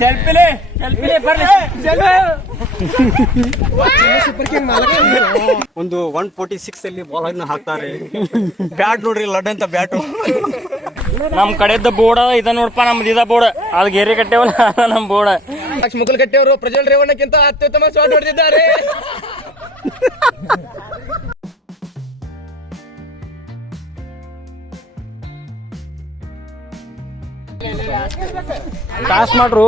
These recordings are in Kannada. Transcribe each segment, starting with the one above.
ಸೆಲ್ಫಿ ಒಂದು 146 ಅಲ್ಲಿ ಬಾಲ್ ಅನ್ನು ಹಾಕ್ತಾರೆ. ಬ್ಯಾಟ್ ನೋಡ್ರಿ, ಲಡ್ ಅಂತ ಬ್ಯಾಟು. ನಮ್ ಕಡೆದ ಬೋರ್ಡ್ ಇದ ನೋಡಪ್ಪ, ನಮ್ದು ಇದ ಬೋರ್ಡ್ ಅದು ಗೆರೆ ಕಟ್ಟೇವಲ್ಲ ನಮ್ ಬೋರ್ಡ್. ಮುಕಲ್ ಕಟ್ಟೆಯವರು ಪ್ರಜ್ವಲ್ ರೇವಣ್ಣಕ್ಕಿಂತ ಅತ್ಯುತ್ತಮ ಶಾಟ್ ಹೊಡೆದಿದ್ದಾರೆ. ಟಾಸ್ ಮಾಡ್ರು.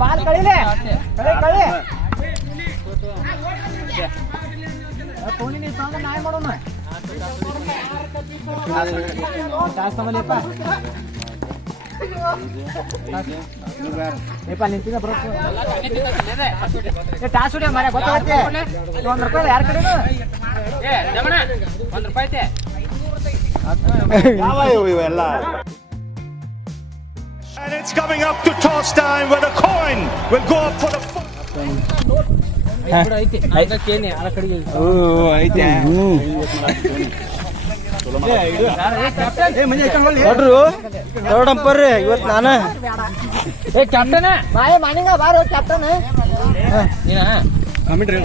ಬಾಲ್ ಕಳಿಲೆ ಕಳಿ ಫೋನಿ ನೀವು ತಗೊಂಡು ನಾಯಿ ಮಾಡೋಣ. ನಿಂತಿದ್ದ ಟಾಸ್ ಹೊಡಿಯ ಮರ ಗೊತ್ತಾಗುತ್ತೆ. ₹1 ಯಾರ ಕಡೆ ₹1 ಐತೆ ಇವೆಲ್ಲ. And it's coming up to toss time where the coin will go up for the third umpire ಇವತ್ತು ನಾನು ಕ್ಯಾಪ್ಟನ್ ಬಾಯ್ ಮಾನಿಂಗ ಬಾರೋ ಕ್ಯಾಪ್ಟನ್ ಕಮಿಟ್ರಿ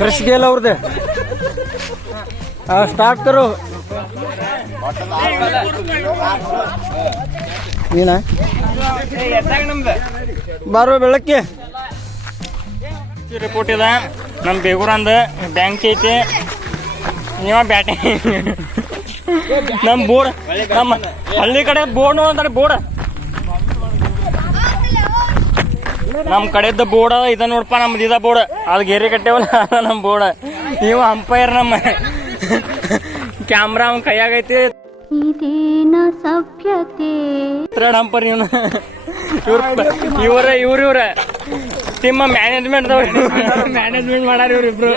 ಫ್ರೆಶ್ गेल ಅವ್ರದ್ದು ಸ್ಟಾರ್ಟ್ करो ನೀನಾ ಬಾರೋ ಬೆಳಗ್ಗೆ ರಿಪೋರ್ಟ್ ಇದೆ. ನಮ್ಮ ಬೇಗೂರಂದ ಬ್ಯಾಂಕ್ ಐತಿ, ನೀವ ಬ್ಯಾಟಿಂಗ್. ನಮ್ಮ ಬೋರ್ಡ್ ನಮ್ಮ ಹಳ್ಳಿ ಕಡೆ ಬೋರ್ಡ್ ನೋಡಂತಾರೆ. ಬೋರ್ಡ್ ನಮ್ಮ ಕಡೆದ ಬೋರ್ಡ್ ಇದ ನೋಡಪ್ಪ, ನಮ್ದು ಇದ ಬೋರ್ಡ್ ಅದು ಗೆರೆ ಕಟ್ಟೇವಲ್ಲ ನಮ್ಮ ಬೋರ್ಡ್. ನೀವು ಅಂಪೈರ್, ನಮ್ಮ ಕ್ಯಾಮ್ರಾ ಅವ್ನ ಕೈಯಾಗೈತಿ. ಥರ್ಡ್ ಅಂಪೈರ್ ಇವ್ರ ಟೀಮ್ ಮ್ಯಾನೇಜ್ಮೆಂಟ್ ಮಾಡಾರ ಇವ್ರಿಬ್ರು.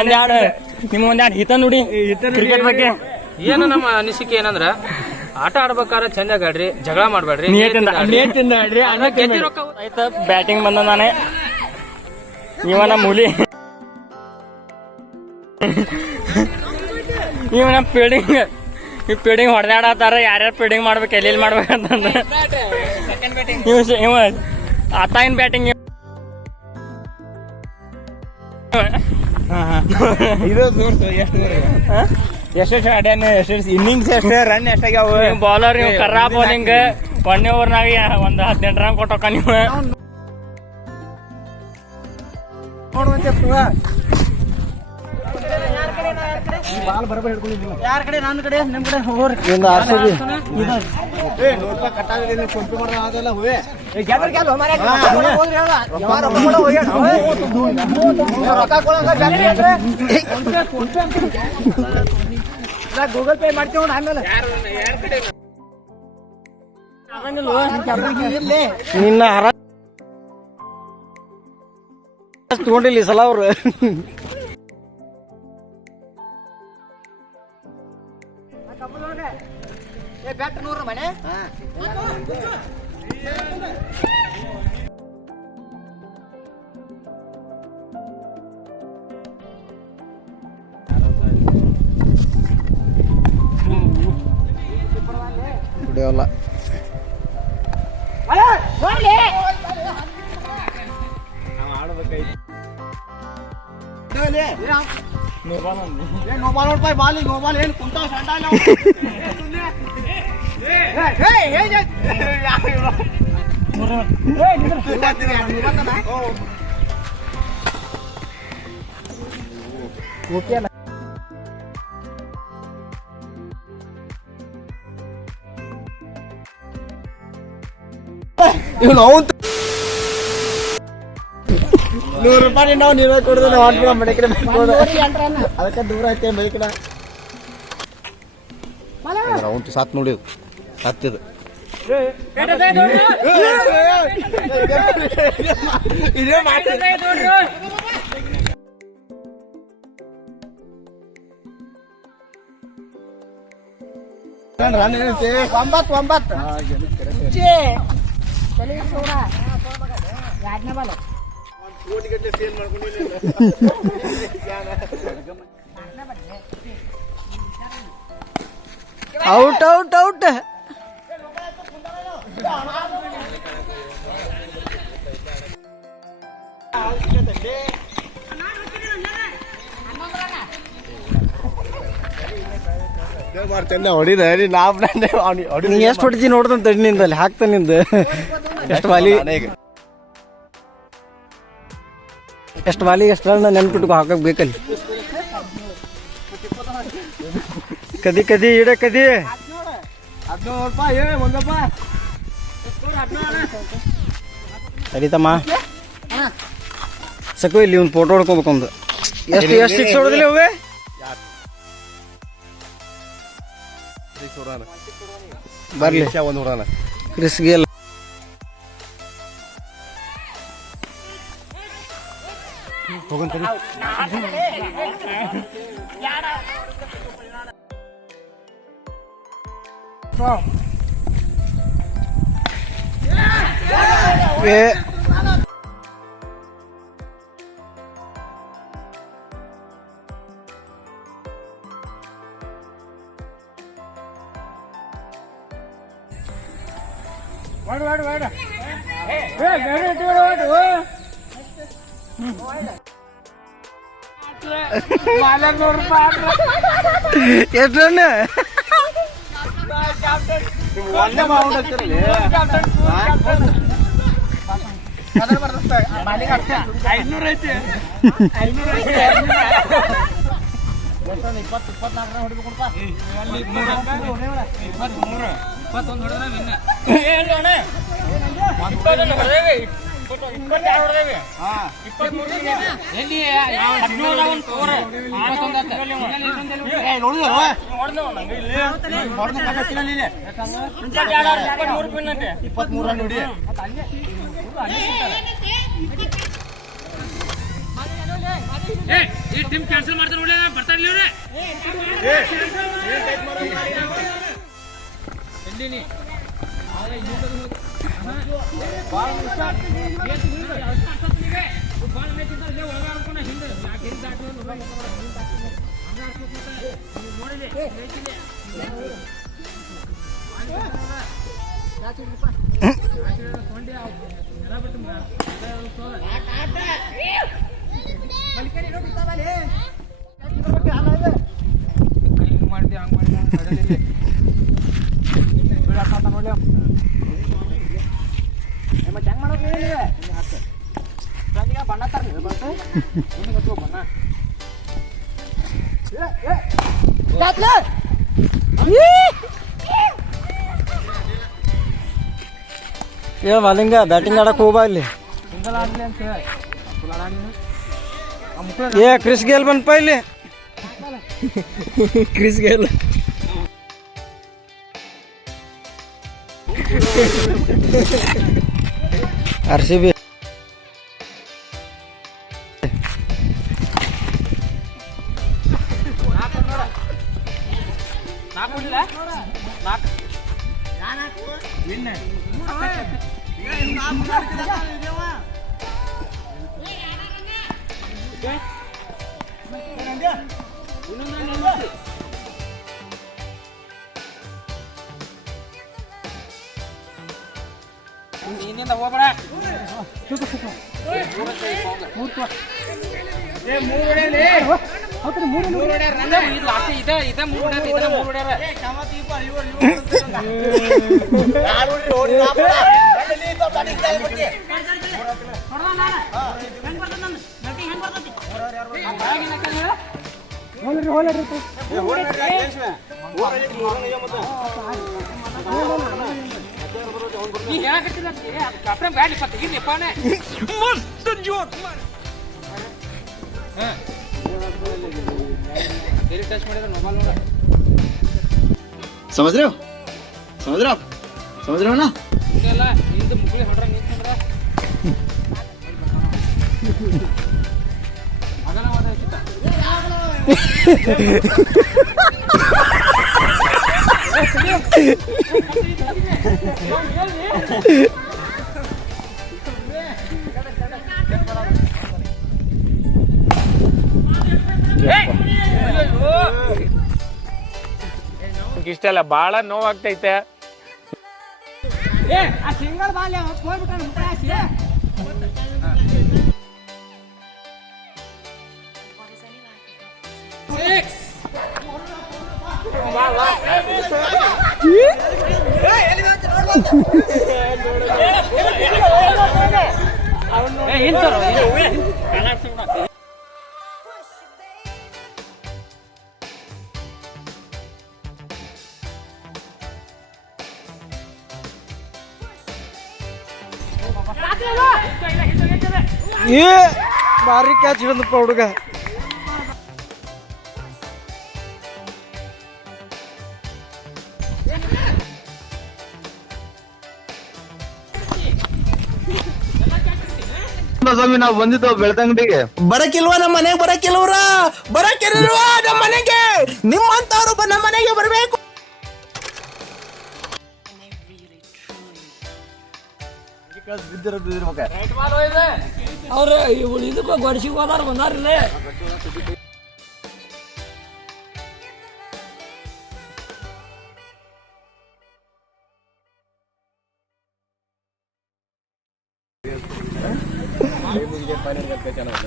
ಒಂದೆರಡು ಹಿತ ನೋಡಿ ಕ್ರಿಕೆಟ್ ಬಗ್ಗೆ ಏನು ನಮ್ಮ ಅನಿಸಿಕೆ ಏನಂದ್ರ, ಆಟ ಆಡ್ಬೇಕಾದ್ರೆ ಚಂದಾಗ ಆಡ್ರಿ, ಜಗಳ ಮಾಡ್ಬೇಡ್ರಿ. ಆಯ್ತ ಬ್ಯಾಟಿಂಗ್ ಬಂದ ನಾನೇ, ಇವನ ಮೂಲಿ, ಇವನ ಫೀಲ್ಡಿಂಗ್ ಹೊಡೆದಾಡತ್ತಾರ. ಯಾರ್ಯಾರು ಫೀಲ್ಡಿಂಗ್ ಮಾಡ್ಬೇಕು, ಎಲ್ಲೆಲ್ಲಿ ಮಾಡ್ಬೇಕಂತಂದ್ರೆ ಇವ ಆತಾಯಿನ ಬ್ಯಾಟಿಂಗ್. ಎಷ್ಟು ಆಡ್ಯಾನ, ಎಷ್ಟು ಇನ್ನಿಂಗ್ಸ್, ಎಷ್ಟು ರನ್ ಎಷ್ಟಾಗ್ಯಾವ. ಬೌಲರ್ ನೀವು ಕರ್ರಾ ಬೌಲಿಂಗ್ 1 ಓವರ್ನಾಗ ಒಂದು 18 ರನ್ ಕೊಟ್ಟೋಕ ನೀವು. ಬಾಲ್ ಬರಬ ಹಿಡ್ಕೊಂಡಿದ್ದೀನಿ. ಯಾರ ಕಡೆ? ನನ್ನ ಕಡೆ, ನಿಮ್ಮ ಕಡೆ ಹೋಗ್ರಿ. ಗೂಗಲ್ ಪೇ ಮಾಡ್ತೀವಿ ಆಮೇಲೆ. ನಿನ್ನ ಹರ ತಗೊಂಡಿಲ್ಲ ಈ ಸಲ ಅವ್ರು. ಬ್ಯಾಟ್ ನೋಡ್ರಿ ಮನೆ ಕುಡಿಯೋಲ್ಲ. ಬಾಲ್ ನೋಬಾಲ್ ಏನು ಕುಂತಾವ ಸಂಡಾಲ. ಓಕೆ ಅಲ್ಲ ಇವ್ನು ಅವನ್ ₹100 ನಾವು ನೀವೇ ಕೊಡೋದು ನಾವು ಆಡ್ಬಿಡ ಮನೆ ಕಡೆ ಅದಕ್ಕೆ ದೂರ ಐತೆ ಮೈ ಕಡೆ ಅವನು ಸಾತ್ ನೋಡಿ ಸತ್ತಿದ ಒಂಬತ್ತು ಔಟ್ ಔಟ್ ಔಟ್ ಹೊಡಿದ ನೀ ಎಷ್ಟು ಹೊಡಿತೀನಿ ನೋಡ್ದಂತ ನಿಂದಲ್ಲಿ ಹಾಕ್ತಾನೆ ನಿಂದ ಎಷ್ಟು ಬಾಲಿ ಎಷ್ಟು ಬಾಲಿಗೆ ಎಷ್ಟು ರನ್ ನೆನ್ಪಿಟ್ಕೊ ಹಾಕಕ್ ಬೇಕಲ್ಲಿ ಕದಿ ಕದಿ ಇಡ ಕದಿ ಸರಿತಮ್ಮ ಸಕು ಇಲ್ಲಿ ಒಂದು ಫೋಟೋ ಹೊಡ್ಕೋಬೇಕು ಒಂದು ಎಷ್ಟು ಎಷ್ಟು ಸಿಕ್ಸ್ ಹೊಡೆದಿಲ್ಲ ಅವೇ ಬರ್ಲಿ ಒಂದು ಹೊಡೋಣ ಕ್ರಿಸ್ ಗೇಲ್ ಹೋಗಂತೀರಿ ಎಷ್ಟು ರನ್ ಟೀಮ್ ಕ್ಯಾನ್ಸಲ್ ಮಾಡ್ತಾರೆ ನೋಡಿ ಬರ್ತಾ ಇರ್ಲಿ ಏ ಮಾಲಿಂಗ ಬ್ಯಾಟಿಂಗ್ ಆಡಕ್ ಹೋಗ್ಬಾ ಇಲ್ಲಿ ಏ ಕ್ರಿಸ್ ಗೇಲ್ ಬಂದಪ್ಪ ಇಲ್ಲಿ ಕ್ರಿಸ್ ಗೇಲ್ RCB ಇನ್ನಿಂದ ಹೋಗ್ಬೇಡ समझ रहे हो ना ಇಷ್ಟೆಲ್ಲ ಭಾಳ ನೋವಾಗ್ತೈತೆ. ಭಾರಿ ಕ್ಯಾಚ್ ಹಿಡಿದಪ್ಪ ಹುಡುಗ. ನಾವು ಬಂದಿದ್ದು ಬೆಳ್ತಂಗಡಿಗೆ. ಬರಕಿಲ್ವಾ ನಮ್ಮ ಮನೆಗೆ? ಬರಕಿಲ್ವ್ರ ನಮ್ಮ ಮನೆಗೆ. ನಿಮ್ಮಂತವ್ರು ನಮ್ಮ ಮನೆಗೆ ಬರ್ಬೇಕು. ಅವ್ರು ಇದಕ್ಕೆ ಗೊಡ್ಸಿಗೆ ಹೋದಾರ ಬಂದಾರಿಲ್ಲೇ.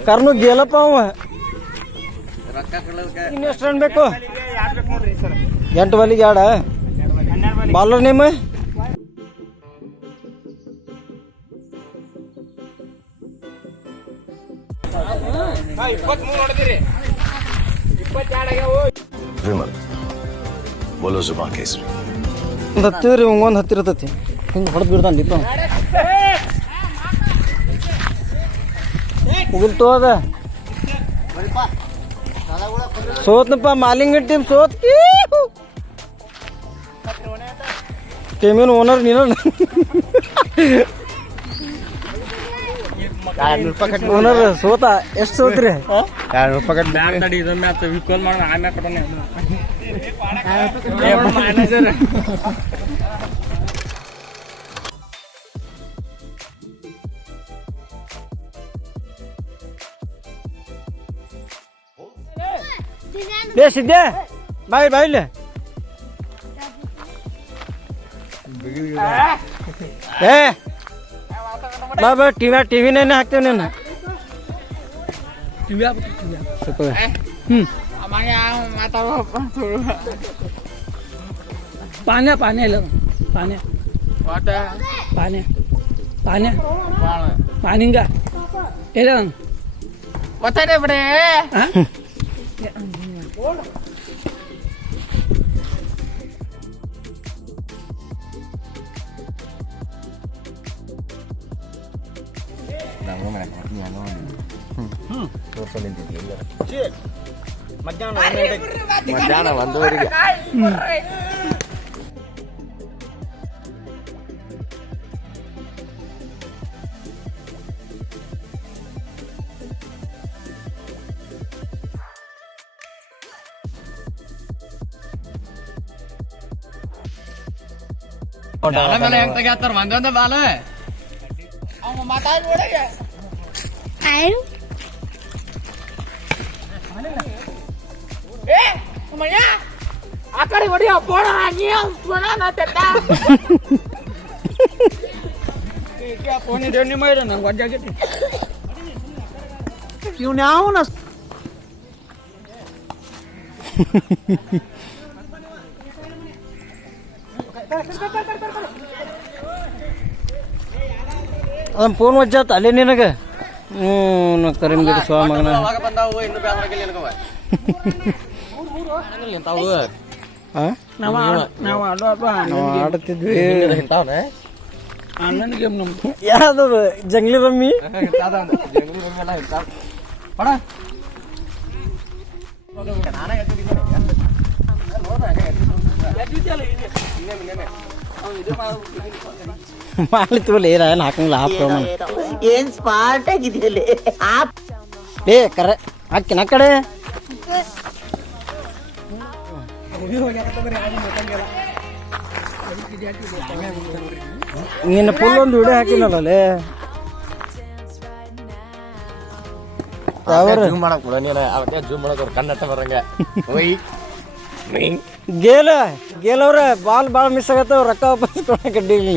ಕರ್ನು ಗೆಲ್ಲಪ್ಪ ಅವ. ಇನ್ನೆಷ್ಟು ರನ್ ಬೇಕು? 8 ಬಾಲಿಗೆ 2. ಬಾಲರ್ ನೇಮ್ बोलो जुबान केसरी. ಒಂದು ಹತ್ತಿದ್ರಿ ಒಂದು ಹತ್ತಿರತೈತಿ ಹಿಂಗೆ ಹೊಡೆದು ಬಿಡ್ತಾನೆ ದೀಪ ಮುಗಿಲ್ತು ಅದ. ಸೋತ್ನಪ್ಪ ಮಾಲಿಂಗ ಟೀಮ್ ಸೋತ್. ಟೀಮಿನ ಓನರ್ ನೀನು. ಓನರ್ ಸೋತ. ಎಷ್ಟು ಸೋತ್ರಿ? 200 ರೂಪಾಯಿ ಬ್ಯಾಗ್ ತಡಿ ಇದನ್ನ ಮ್ಯಾಚ್ ವಿಕೋಲ್ ಮಾಡೋಣ ಆಮ್ಯಾಗ ಕಟ್ಟೋಣ. ಸಿದ್ದೆ ಬಾಯ್ ಬಾಯಿಲೆ. ಏ ಬಾ ಬಾ ಟಿವಿನೇ ಹಾಕ್ತೇವೆ ನೀನು. पाण्या पाण्या पानिंगा ಎಲ್ಲ ಒತ್ತಾಡೆ ಬಿಡೆ. ಮಧ್ಯಾಹ್ನ 1:00ಗೆ. ಹೆಂಗ್ ತೆಗ್ಯಾತಾರ ಮಂದೊಂದ ಬಾಲ ಆ ಕಡೆ ಹೊಡಿ ಬೋಣ ಫೋನ್ ಇದೆ ನಿಮ್ಮ ನಂಗೆ ಗೊತ್ತಾಗೈತಿ. ಇವ್ನು ಯಾವನ ಅದನ್ನ ಫೋನ್ ವಜ್ಜಾತ ಅಲ್ಲೇ ನಿನಗೆ. ಕರಿಮ್ ಗಿಡ ಸ್ವ ಮಗನ ಬಂದಾವು ಇನ್ನು ಬ್ಯಾಡ ನಾವು ಆಡುತ್ತಿದ್ವಿ ಆನ್ಲೈನ್ ಗೇಮ್ ನಮ್ದು ಯಾವ್ದು ಜಂಗ್ಲಿ ರಮ್ಮಿ ಮಾಡ್ಲಿತ್ವಲ್ಲ ಏನ್ ಹಾಕಂಗಿಲ್ಲ ಏನ್ ಸ್ಮಾರ್ಟ್ ಆಗಿದೆಯಲ್ಲ ಏ ಕರೆ ಹಾಕಿನ ಕಡೆ ನಿನ್ನ ಫುಲ್ ಒಂದು ವಿಡಿಯೋ ಹಾಕಿನಲ್ಲೇ ಗೇಲವ್ರ ಬಾಲ್ ಭಾಳ ಮಿಸ್ ಆಗತ್ತವ ರೊಕ್ಕ ವಾಪಸ್ ಕೊಡಕ್ಕೆ ಡೀಲ್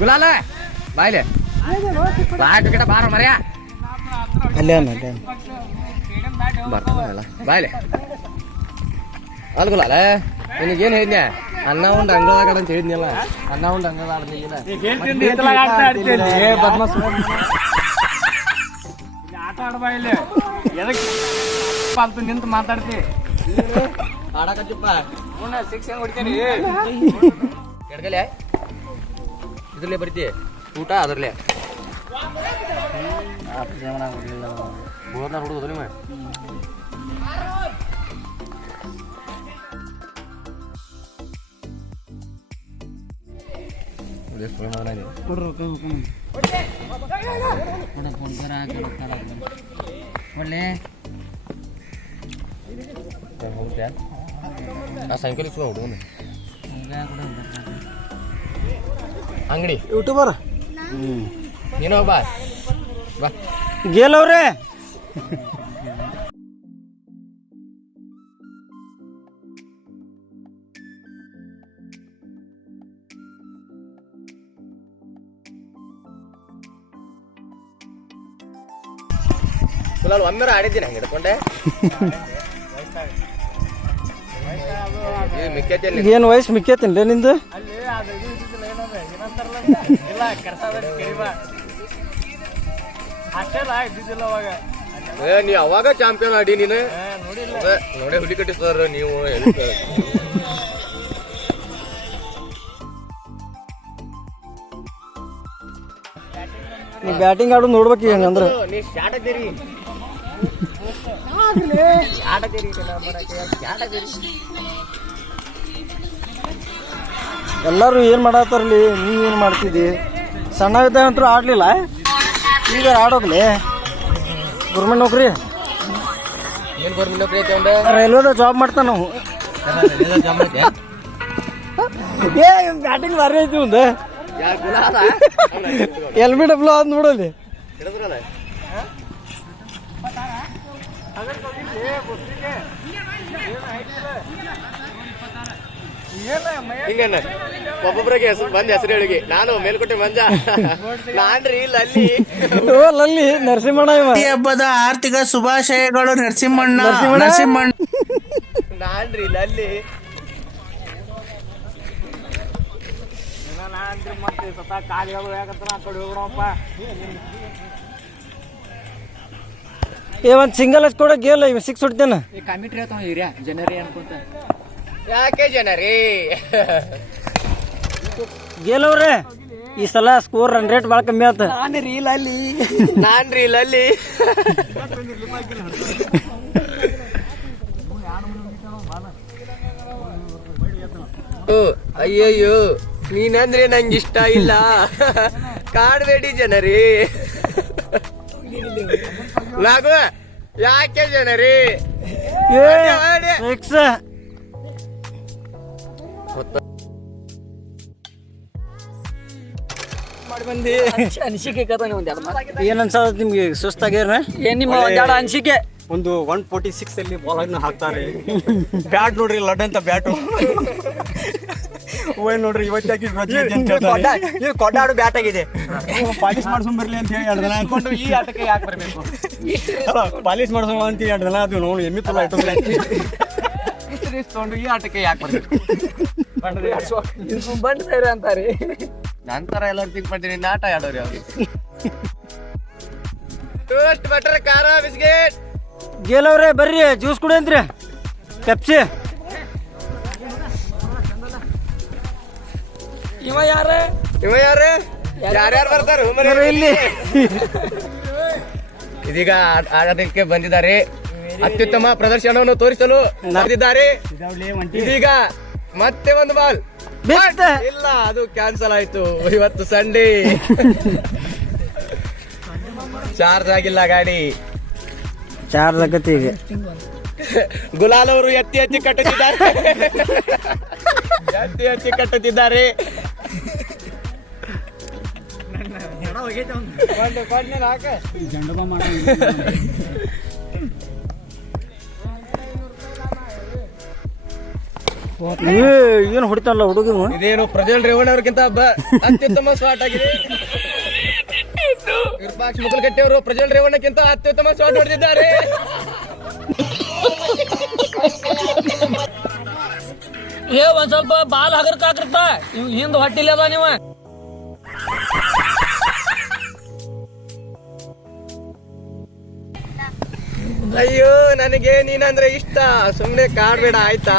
ಗುಲಾಲ ಬಾಯ್ಲೆ ಗಿಡ ಬಾರ ಮರ್ಯಾ ಅಲ್ಲೇ ಬರ್ತಾನಲ್ಲ ಬಾಯ್ಲೆ ಅಲ್ ಗುಲಾಲ ನಿನಗೇನು ಹೇಳಿದ್ನ್ಯಾ ಅನ್ನ ಉಂಡು ಅಂಗಳಾಗ ಅಂತ ಹೇಳಿದ್ನಲ್ಲ ಅನ್ನ ಉಂಡು ಅಂಗಳಾಗ ಆಟ ಆಡ್ಬಾ ಇಲ್ಲಿ ಎದಕ್ಕೆ ಅಂತ ನಿಂತು ಮಾತಾಡ್ತಿ ಆಡಕತ್ತಿಪ್ಪ ಸಿಕ್ಸ್ ಹೆಂಗ್ ಹೊಡಿತೇನಿ ಎಡ್ಗಲೆ ಇದ್ರಲ್ಲೇ ಬರ್ತಿ ಊಟ ಅದ್ರಲ್ಲೇ ಬೋರ್ನ ಹುಡುಗದು ನಿಮ್ಮ ಸಾಯಂಕಾಲ ಹುಡುಗ ಅಂಗಡಿ ಯೂಟ್ಯೂಬರ್ ನೀನು ಬಾ ಬಾ ಗೇಲವ್ರೆ ಗುಲಾಲ್ ಒಮ್ಮೆರ ಆಡಿದ್ದೀನಿ ಹಂಗೆ ಹಿಡ್ಕೊಂಡೆ ಏನು ವಯಸ್ಸು ಮಿಕ್ಕೇತಿನ್ಲೇ ನಿಂದು ನೀ ಅವಾಗ ಚಾಂಪಿಯನ್ ಆಡಿ ನೀನು ನೋಡೇ ಹುಲಿ ಕಟ್ಟಿಸ್ತಾರ ನೀವು ನೀ ಬ್ಯಾಟಿಂಗ್ ಆಡೋದು ನೋಡ್ಬೇಕು ಹೆಂಗಂದ್ರೆ ನೀ ಶಾಟ್ ಅದೀರಿ ಎಲ್ಲರೂ ಏನು ಮಾಡತ್ತಾರಲ್ಲಿ ನೀವ್ ಏನು ಮಾಡ್ತಿದ್ದಿ ಸಣ್ಣ ಇದ್ದಂತೂ ಆಡ್ಲಿಲ್ಲ ಈಗ ಆಡೋಗ್ಲಿ ಗೌರ್ಮೆಂಟ್ ನೌಕರಿ ಏನ್ ಗೌರ್ಮೆಂಟ್ ನೌಕರಿ ಐತೆ ಒಂದು ರೈಲ್ವೆದಾಗ ಜಾಬ್ ಮಾಡ್ತಾನ ನಾವು ಏ ಬ್ಯಾಟಿಂಗ್ ಭಾರಿ ಐತಿ ಒಂದು LBW ಅದ್ ನೋಡಲಿ ಹಿಂಗಣ್ಣ ಒಬ್ಬೊಬ್ಬರಿಗೆ ಹೆಸರು ಬಂದ್ ಹೆಸರು ಹೇಳಿಗೆ ನಾನು ಮೇಲ್ಕೋಟೆ ಮಂಜ ನಾನ್ರಿ ಲಲ್ಲಿ ನರಸಿಂಹಣ್ಣ ಇವ. ಈ ಹಬ್ಬದ ಆರ್ಥಿಕ ಶುಭಾಶಯಗಳು ನರಸಿಂಹಣ್ಣ ನಾನ್ರಿ ಲಲ್ಲಿ ಏ ಒಂದ್ ಸಿಂಗಲ್ ಹಚ್ ಕೊಡ ಗೇಲ್ ಇವ್ 6 ಹೊಡ್ತೇನ ಕಮಿಟ್ರಿ ಆತ ಹಿರಿಯ ಜನರಿ ಅನ್ಕೊಂತ ಯಾಕೆ ಜನರಿ ಗೇಲವ್ರೆ ಈ ಸಲ ಸ್ಕೋರ್ ರನ್ ರೇಟ್ ಭಾಳ ಕಮ್ಮಿ ಆತ ನಾನ್ರಿ ಲಲ್ಲಿ ಅಯ್ಯಯ್ಯೋ ನೀನಂದ್ರೆ ನಂಗೆ ಇಷ್ಟ ಇಲ್ಲ ಕಾಡ್ಬೇಡಿ ಜನರಿ ನಾಗು ಯಾಕೆ ಜನರಿ ಅನಿಸಿಕೆ ಕಥೆ ಏನ್ ಅನ್ಸದ ನಿಮ್ಗೆ ಸುಸ್ತಾಗ್ಯಾರ ಏನ್ ನಿಮ್ಮ ಒಂದೆರಡು ಅನಿಸಿಕೆ ಒಂದು 146 ಅಲ್ಲಿ ಬಾಲ್ ಅನ್ನು ಹಾಕ್ತಾರೆ ಬ್ಯಾಟ್ ನೋಡ್ರಿ ಲಡ್ ಅಂತ ಬ್ಯಾಟು ಓಯ್ ನೋಡ್ರಿ ಇವತ್ತಾಗಿ ಕೊಡ್ಡಾಡು ಬ್ಯಾಟ್ ಆಗಿದೆ ಪಾಲಿಶ್ ಮಾಡ್ಸ್ಕೊಂಡ್ ಬರ್ಲಿ ಅಂತ ಹೇಳಿ 2 ದಿನ ಅನ್ಕೊಂಡು ಈ ಆಟಕ್ಕೆ ಯಾಕೆ ಬರ್ಬೇಕು ಪಾಲಿಶ್ ಮಾಡ್ಸೋಣ ಅಂತ 2 ದಿನ ಅದು ನೋಡಿ ಎಮ್ಮಿ ತುಲ ಇಷ್ಟೊಂದು ಈ ಆಟಕ್ಕೆ ಯಾಕೆ ಬರ್ಬೇಕು ಬಂದ್ ಸೇರಿ ಅಂತಾರೆ ನಂತರ ಎಲ್ಲರೂ ತಿಂಕ್ ಮಾಡ್ತೀನಿ ಆಟ ಆಡೋರಿ ಅವ್ರು ಟೋಸ್ಟ್ ಬಟರ್ ಖಾರ ಬಿಸ್ಕೆಟ್. ಗೆಲವ್ರೆ ಬರ್ರಿ ಜ್ಯೂಸ್ ಕುಡಿ ಅಂತ್ರಿ ಪೆಪ್ಸಿ. ಇವ ಯಾರು ಯಾರ್ಯಾರು ಬರ್ತಾರೆ ಇಲ್ಲಿ ಇದೀಗ ಆಡೋದಕ್ಕೆ ಬಂದಿದ್ದಾರೆ. ಅತ್ಯುತ್ತಮ ಪ್ರದರ್ಶನವನ್ನು ತೋರಿಸಲು ನಡೆದಿದ್ದಾರೆ. ಇದೀಗ ಮತ್ತೆ ಒಂದು ಬಾಲ್ ಇಲ್ಲ, ಅದು ಕ್ಯಾನ್ಸಲ್ ಆಯ್ತು. ಇವತ್ತು ಸಂಡೇ ಚಾರ್ಜ್ ಆಗಿಲ್ಲ ಗಾಡಿ. ಚಾರ್ಜ್ ಆಗತ್ತೆ ಈಗ. ಗುಲಾಲ್ ಅವರು ಎತ್ತಿ ಎತ್ತಿ ಕಟ್ಟುತ್ತಿದ್ದಾರೆ. ಏನು ಹೊಡಿತಾರಲ್ಲ ಹುಡುಗ. ಇದೇನು ಪ್ರಜ್ವಲ್ ರೇವಣ್ಣ ಅವ್ರಿಗಿಂತ ಅತ್ಯುತ್ತಮ ಶಾಟ್ ಆಗಿದೆ. ವಿರೂಪಾಕ್ಷ ಮುಗಲ್ಕಟ್ಟಿ ಅವರು ಪ್ರಜ್ವಲ್ ರೇವಣ್ಣಕ್ಕಿಂತ ಅತ್ಯುತ್ತಮ ಶಾಟ್ ಹೊಡೆದಿದ್ದಾರೆ. ಒಂದ್ ಸ್ವಲ್ಪ ಬಾಲ್ ಹಗರ್ಕಾಕೃತ ಹಿಂದ್ ಹೊಟ್ಟಿಲ್ಲ ಅದ ನೀವ. ಅಯ್ಯೋ ನನಗೆ ನೀನಂದ್ರೆ ಇಷ್ಟ, ಸುಮ್ನೆ ಕಾಡ್ಬೇಡ ಆಯ್ತಾ.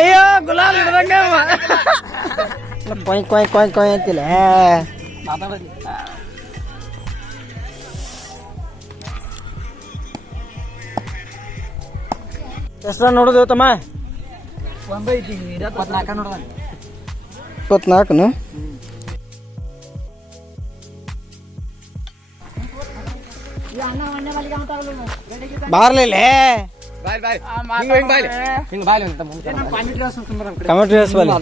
ಅಯ್ಯೋ ಗುಲಾಲ್ ಹಿಡ್ದಂಗ ಕೊಯ್ ಕೊಯ್ ಕೊಯ್ ಕೊಯ್ ಅಂತಿಲ್ಲ. ಎಷ್ಟು ರನ್ ನೋಡಿದೆವು ತಮ್ಮ? 24. ಬಾರ್ಲಿಲ್ಲೇ ಟೊಮೆಟೊ ರಸ್ ಬಾಲಿ.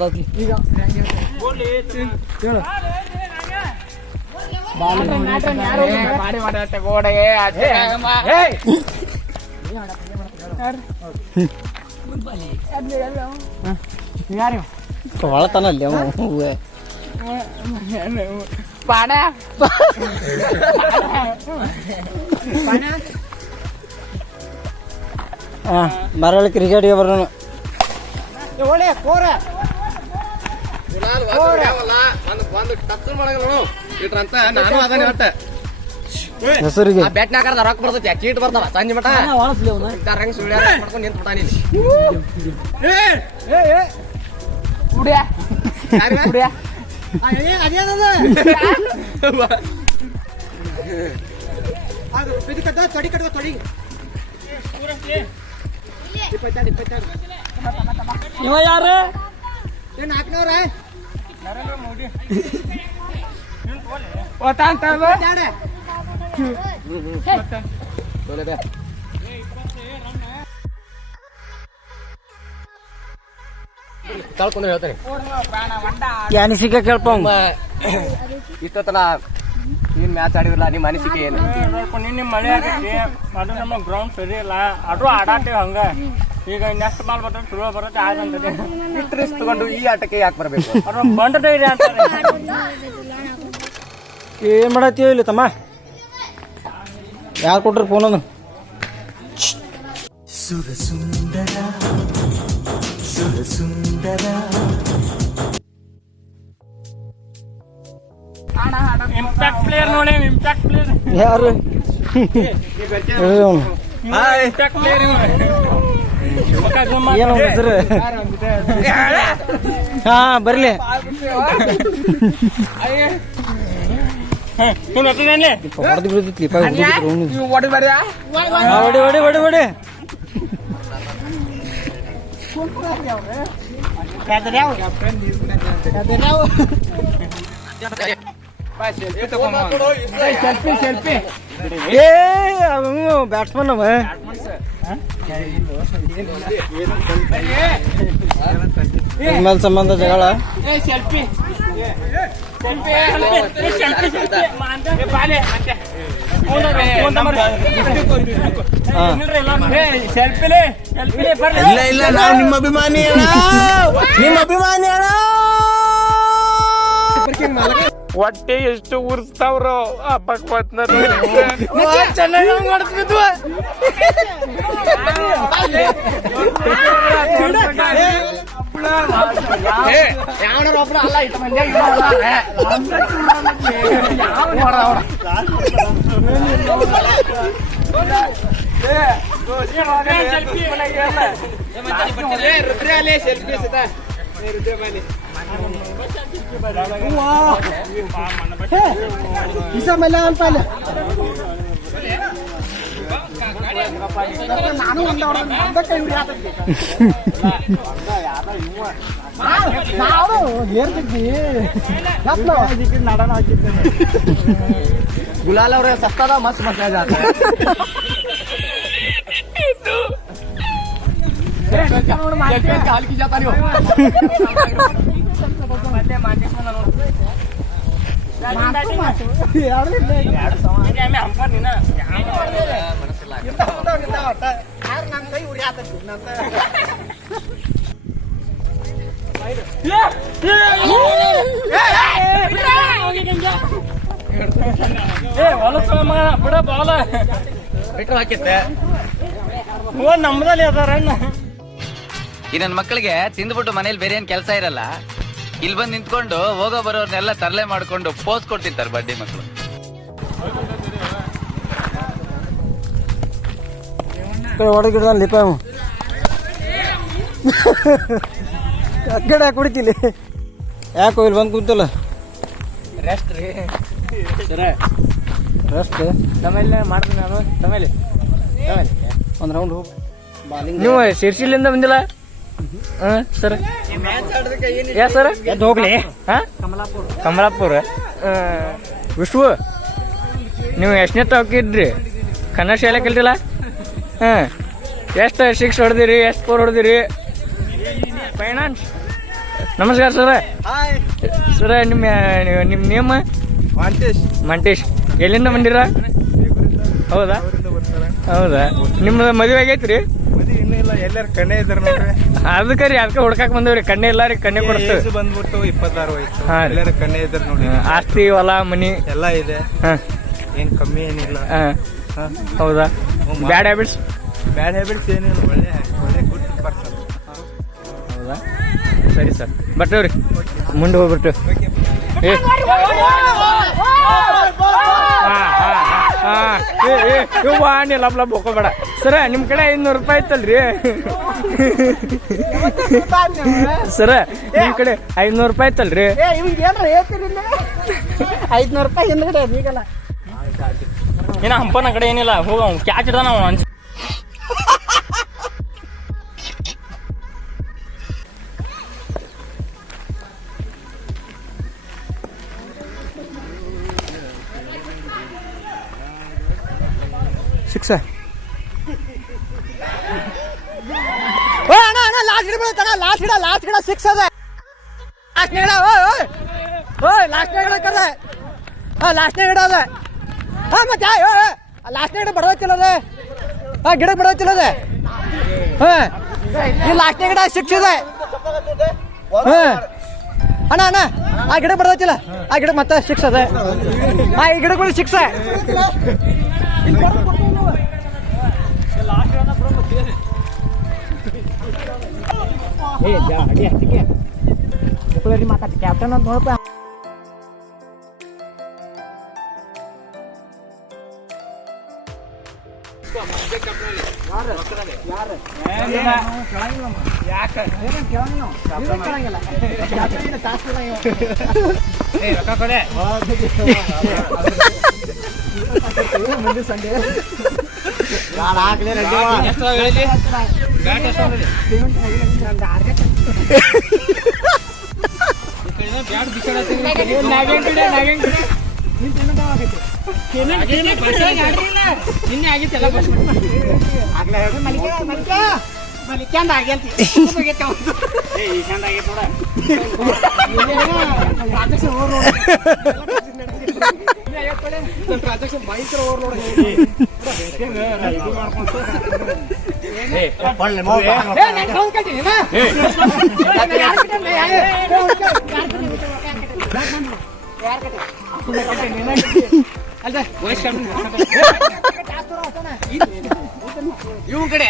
ಹೊಳತಾನಲ್ಲಿ ಮರಳಿ ಕ್ರಿಕೆಟ್ಗೆ ಬರೋಣ. ಹೆಸರಿಗೆ ಬ್ಯಾಟ್ನಾಗ ರೊಕ್ಕ ಬರ್ತೈತಿ, ಚೀಟ್ ಬರ್ತಾವ ಸಂಜೆ ಮಟ ರಂಗ್ ಸುಳ್ಯ ಮಾಡ್ಕೊಂಡು ನಿಂತ ಬಿಟ್ಟಾನಿ. ಇವ ಯಾರು? ಕಳ್ಕೊಂಡ್ರೆ ಹೇಳ್ತಾನೆ. ಅನಿಸಿಕೆ ಕೇಳ್ಪ. ಇಷ್ಟೊತ್ತನ ಏನ್ ಮ್ಯಾಚ್ ಆಡಿರಲ್ಲ, ನಿಮ್ಮ ಅನಿಸಿಕೆ ಏನು? ನಿನ್ನೆ ಮಳೆ ಆಗೈತಿ, ಅದು ನಮ್ಮ ಗ್ರೌಂಡ್ ಸರಿ ಇಲ್ಲ, ಅದು ಆಡಾಟೇವ್ ಹಂಗ. ಈಗ ನೆಕ್ಸ್ಟ್ ಬಾಲ್ ಬರ್ತದೆ, ಚಲೋ ಬರುತ್ತೆ ಆಗಂತದೆ. ಇಷ್ಟು ರಿಸ್ಕ್ ತಗೊಂಡು ಈ ಆಟಕ್ಕೆ ಯಾಕೆ ಬರಬೇಕು? ಅವ್ರ ಬಂಡ ಧೈರ್ಯ ಅಂತಾರೆ. ಏನ್ ಮಾಡತ್ತೀವಿ ಇಲ್ಲಿ ತಮ್ಮ? ಯಾರು ಕೊಟ್ರಿ ಫೋನ್? ಅದು ಇಂಪ್ಯಾಕ್ಟ್ ಪ್ಲೇಯರ್ ನೋಡಿ, ಇಂಪ್ಯಾಕ್ಟ್ ಪ್ಲೇಯರ್ ಯಾರು? ಇಂಪ್ಯಾಕ್ಟ್ ಪ್ಲೇಯರ್ ಏನು ಹೆಸರು? ಹಾ ಬರ್ಲಿ. ಹೊಡೆದು ಬಿಡ್ತಿತ್ಲಿ ಹೊಡಿ ಹೊಡಿ ಹೊಡಿ ಹೊಡಿ. ಏ ಅವನು ಬ್ಯಾಟ್ಸ್ಮನ್ ಅವ. ಮೇಲೆ ಸಂಬಂಧ ಜಗಳ. ಇಲ್ಲ ಇಲ್ಲ, ನಾವು ನಿಮ್ಮ ಅಭಿಮಾನಿ ಅಣ್ಣ, ನಿಮ್ಮ ಅಭಿಮಾನಿ ಅಣ್ಣ. ಹೊಟ್ಟೆ ಎಷ್ಟು ಉರ್ಸ್ತಾವ್ರು ಹಬ್ಬಕ್ ಬಂದ್ರು. ಚೆನ್ನಾಗಿ ಮಾಡಿಸ್ಬಿದ್ವ. ಒಬ್ರು ಅಲ್ಲ ಇಟ್ಟು ಮಂದಿ isa malaman pala. ನಾನು ಒಂದಕ್ಕೆ ಇವ್ರು ನಾವು ಏರ್ತಿದ್ವಿ ನಾಡನ ಹಾಕಿದ್ದೆ ಗುಲಾಲ್ ಅವ್ರೆ ಸಸ್ತದ ಮಸ್ತ್ ಮಸ್ತ್ ಕಾಲ್ಕಿ ಜಾತ ನೀವು ಬಿಡ ಬಾಲ ಬಿಟ್ರು ಹಾಕಿತ್ತೆ ನಮ್ದಲ್ಲಿ ಅದಾರ ಈ ನನ್ನ ಮಕ್ಕಳಿಗೆ ತಿಂದ್ಬಿಟ್ಟು ಮನೇಲಿ ಬೇರೆ ಏನ್ ಕೆಲಸ ಇರಲ್ಲ, ಇಲ್ಲಿ ಬಂದು ನಿಂತ್ಕೊಂಡು ಹೋಗೋ ಬರೋರ್ನೆಲ್ಲ ತರಲೆ ಮಾಡ್ಕೊಂಡು ಪೋಸ್ ಕೊಡ್ತಿರ್ತಾರೆ ಬಡ್ಡಿ ಮಕ್ಕಳು. ಹೊಡಗಿಡ ಲಿಪ ಕಡೆ ಕುಡಿತಿಲಿ ಯಾಕೋ ಇಲ್ಲಿ ಬಂದು ಕುಂತಲ್ಲ ರೆಸ್ಟ್ ರೀ ರೆಸ್ಟ್ ತಮೇಲೆ ಮಾಡ್ತೀನಿ ನಾನು ತಮೇಲೆ ಒಂದು ರೌಂಡ್ ಹೋಗಿ ಬಾಲಿಂಗ್ ನೀವು ಶಿರ್ಸಿಲಿಂದ ಬಂದಿಲ್ಲ ಸರ್ ಯಾ ಸರ್ ಎದ್ದು ಹೋಗ್ಲಿ ಕಮಲಾಪುರ ವಿಶ್ವ ನೀವು ಎಷ್ಟನೇ ಹೋಗಿದ್ರಿ ಕನ್ನಡ ಶಾಲೆ ಕಲ್ತಿಲ್ಲ ಹಾಂ ಎಷ್ಟು 6 ಹೊಡೆದಿರಿ ಎಷ್ಟು 4 ಹೊಡೆದಿರಿ ಫೈನಾನ್ಸ್ ನಮಸ್ಕಾರ ಸರ ಸರ ನಿಮ್ಮ ನೇಮ್ ಮಂಟೇಶ್ ಎಲ್ಲಿಂದ ಬಂದಿರ ಹೌದಾ ಹೌದಾ ನಿಮ್ದು ಮದುವೆ ಆಗೈತ್ರಿ ಎಲ್ಲಾರು ಕಣ್ಣೆ ಇದಾರೆ ನೋಡ್ರಿ, ಅದಕ್ಕೆ ರೀ ಅದಕ್ಕೆ ಹುಡ್ಕಾಕ್ ಬಂದೇವ್ರಿ ಕಣ್ಣೆ ಇಲ್ಲ ರೀ ಕಣ್ಣೆ ಕೊಡ್ತೇವೆ ಬಂದ್ಬಿಟ್ಟು 26 ವಯಸ್ಸು. ಹಾ ರೀ. ಎಲ್ಲಾರು ಕಣ್ಣೆ ಇದಾರೆ ನೋಡಿ, ಆಸ್ತಿ ಹೊಲ ಮನಿ ಎಲ್ಲ ಇದೆ, ಹಾಂ ಏನ್ ಕಮ್ಮಿ ಏನಿಲ್ಲ. ಹಾಂ ಹೌದಾ ಬ್ಯಾಡ್ ಹ್ಯಾಬಿಟ್ಸ್ ಬ್ಯಾಡ್ ಹ್ಯಾಬಿಟ್ಸ್ ಏನಿಲ್ಲ, ಒಳ್ಳೆ ಗುಡ್ ಪರ್ಸನ್. ಹೌದಾ ಸರಿ ಸರ್ ಬರ್ತೇವ್ರಿ ಮುಂದೆ ಹೋಗ್ಬಿಟ್ಟು ಏ ವಾಣಿ ಲಬ್ ಹೋಗೋಬೇಡ ಸರ ನಿಮ್ಮ ಕಡೆ 500 ರೂಪಾಯಿ ಐತಲ್ರಿ ಸರ ನಿಮ್ಮ ಕಡೆ 500 ರೂಪಾಯಿ ಐತಲ್ರಿ 500 ರೂಪಾಯಿ ಹಿಂದ್ಗಡೆ ಈಗಲ್ಲ ಏನ ಹಂಪನ ಕಡೆ ಏನಿಲ್ಲ ಹೋಗ ಕ್ಯಾಚ್ ಇಡ್ದ ನಾವು ಸಿಕ್ಸ ಲಾಸ್ಟ್ ಗಿಡ ಸಿಕ್ಸ್ ಅದ ಲಾಸ್ಟ್ನೇ ಗಿಡ ಕದ ಲಾಸ್ಟ್ನೇ ಗಿಡ ಅದ ಮತ್ತೆ ಲಾಸ್ಟ್ನೇ ಗಿಡ ಬಡವತ್ತಿಲ್ಲ ಅದ ಗಿಡ ಬಡವತ್ತಿಲ್ಲ ಅದ ಈ ಲಾಸ್ಟ್ನೇ ಗಿಡ ಸಿಕ್ಸ್ ಇದೆ ಅಣ್ಣ ಆ ಗಿಡ ಬಡವತ್ತಿಲ್ಲ ಆ ಗಿಡ ಮತ್ತೆ ಸಿಕ್ಸ್ ಅದ ಈ ಗಿಡಗಳು ಸಿಕ್ಸ್ ಮಾತಾಡ್ತಿ ಕ್ಯಾಪ್ಟನ್ ಅಂತ ನೋಡಪ್ಪ ಮುಂದೆ ಸಂಡೆ ನಿನ್ನೆ ಆಗಿತ್ತಲ್ಲ ಮಲಿಕ್ಯಾಂದ ಆಗೈತಿ ಟ್ರಾನ್ಸಾಕ್ಷನ್ ಭಯಂಕರ ಓವರ್ಲೋಡ್ ಇವ್ ಕಡೆ